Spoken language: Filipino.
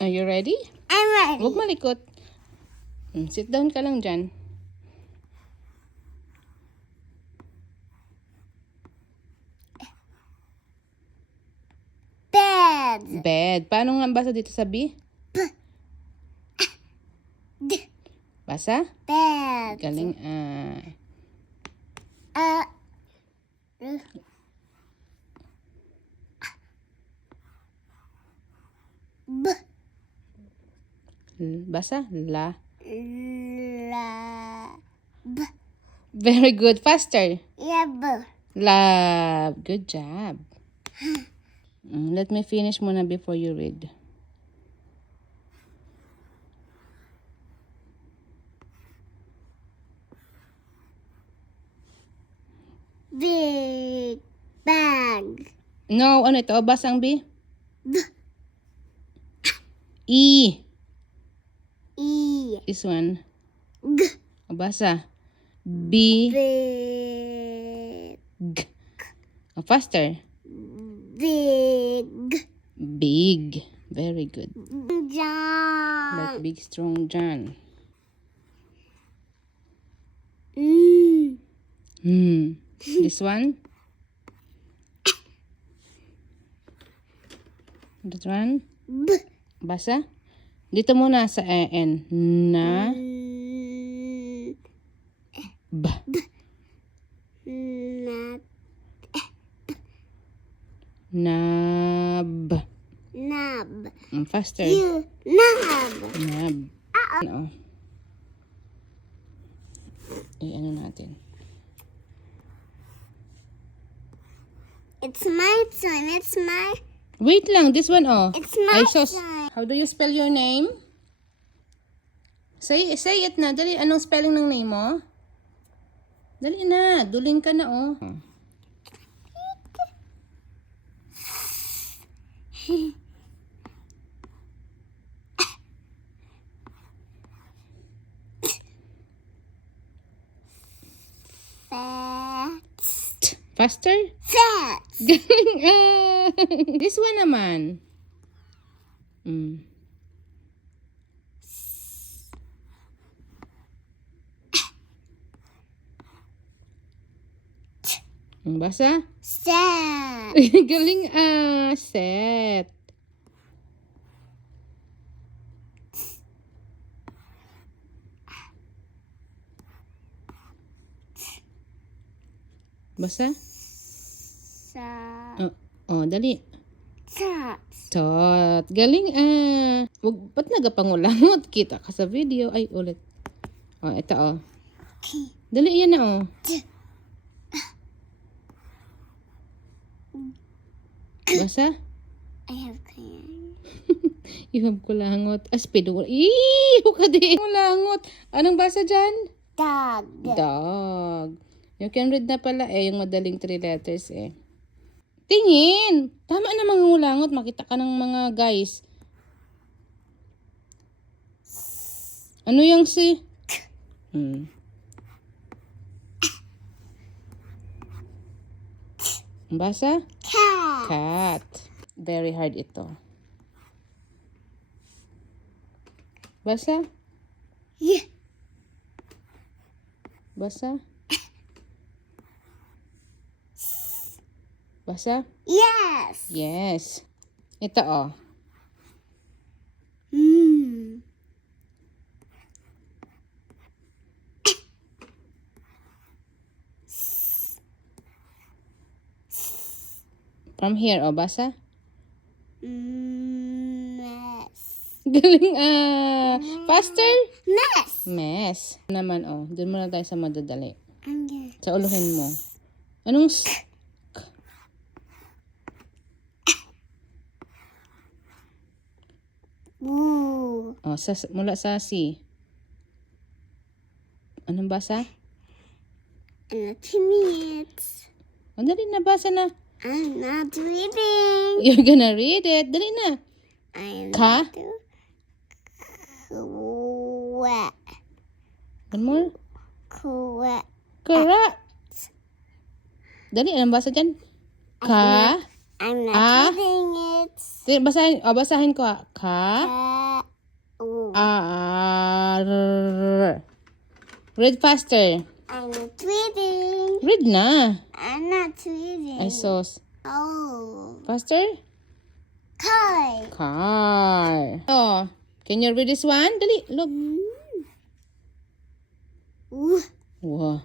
Are you ready? I'm ready. Huwag malikot. Sit down ka lang dyan. Bed. Bed. Paano nga basa dito sa B? Basa? Bed. Galing. Basa? La. Very good. Faster. Lab. Love. Good job. Let me finish muna before you read. Big bag. No, ano ito? Basa ang B? E. E. This one. G. Basa. B. Big. G. Faster. Big. Big. Very good. John. Like big, strong John. This one. That one. B. Basa. Dito muna sa N. Na. B. Nab. Nab. Nab. Faster. You. Nab. Nab. Ano? Ano natin? It's my turn. It's my. Wait lang. This one, oh. It's my Ay, sus. turn. How do you spell your name? Say it na. Dali, anong spelling ng name mo? Dali na. Duling ka na, oh. Fat. Faster? Fat. Galing This one naman. Basa? Set. Galing set. Basa? Sa. Dali. Tot. Tot. Galing ba't nagapangulangot? Kita ka sa video. Ay, ulit. Ito Dali yan na Basa? I have clean. You have kulangot. Aspido. Ka din. Kulangot. Anong basa dyan? Dog. Dog. You can read na pala yung madaling 3 letters Tingin! Tama na mga ulangot. Makita ka ng mga guys. Ano yung si? Basa? Cat. Cat. Very hard ito. Basa? Yeah. Basa? Basa? Yes. Yes. Ito From here, basa? Mess. Galing Faster? Mess. Mess. Naman doon muna tayo sa madadali. I'm gonna. Sa uluhin mo. Anong Woo. mula sa C. Anong basa? In 2 minutes. Dali na, basa na. I'm not reading. You're gonna read it. Dali na. I'm Ka? Correct. One more. Correct. Correct. Dali, anong basa dyan? Ka? I'm not reading it. Basahin ko. Ka. Oh, R. Read faster. I'm not reading. Read na. I'm not reading. Ay, sos. Oh, Faster. car. Car. Oh, can you read this one? Dali, look. Ooh. Wow.